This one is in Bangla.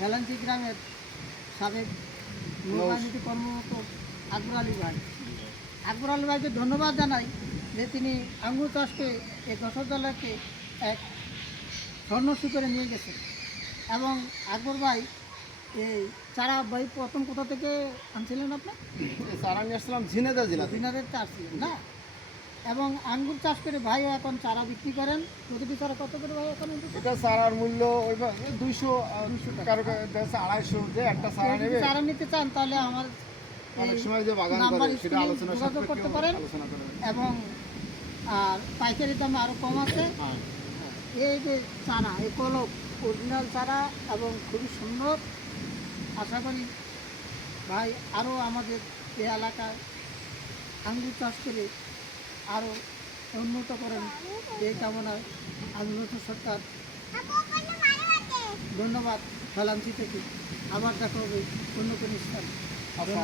হেলাঞ্চি গ্রামের সাবেক নৌবাহিনীতে কর্মরত আকবর আলী ভাই। আকবর আলী ভাইকে ধন্যবাদ জানাই যে তিনি আঙ্গুর চাষকে এই যশোর জেলাকে এক স্বর্ণ শিখরে নিয়ে গেছেন। এবং আকবর ভাই এই চারা ভাই প্রথম কোথা থেকে আনছিলেন আপনি? চারা নিয়ে আসছিলাম ঝিনেদা জেলা থেকে। দিনারের চাষ ছিলেন না? এবং আঙ্গুর চাষ করে ভাইও এখন চারা বিক্রি করেন। প্রতিটি চারা কত করে ভাই এখন? এটা চারার মূল্য ওইভাবে 200 কারো কাছে 250, যে একটা চারা কেউ যদি নেবে। চারা নিতে চান তাহলে আমার অনেক সময় যে বাগান নাম্বার করে সেটা স্ক্রিনে আলোচনা যোগাযোগ করতে পারেন। আলোচনা করে। এবং আর পাইকারি দামে আরও কম আছে। হ্যাঁ, এই যে চারা, এই কলম অরিজিনাল চারা এবং খুবই সুন্দর। আশা করি ভাই আরও আমাদের এই এলাকায় আঙ্গুর চাষ করে আরও উন্নত করেন এই কামনায় আন্দোলন সরকার। ধন্যবাদ হেলাঞ্চি থেকে। আবার দেখা হবে অন্য কোনো স্থানে। আচ্ছা।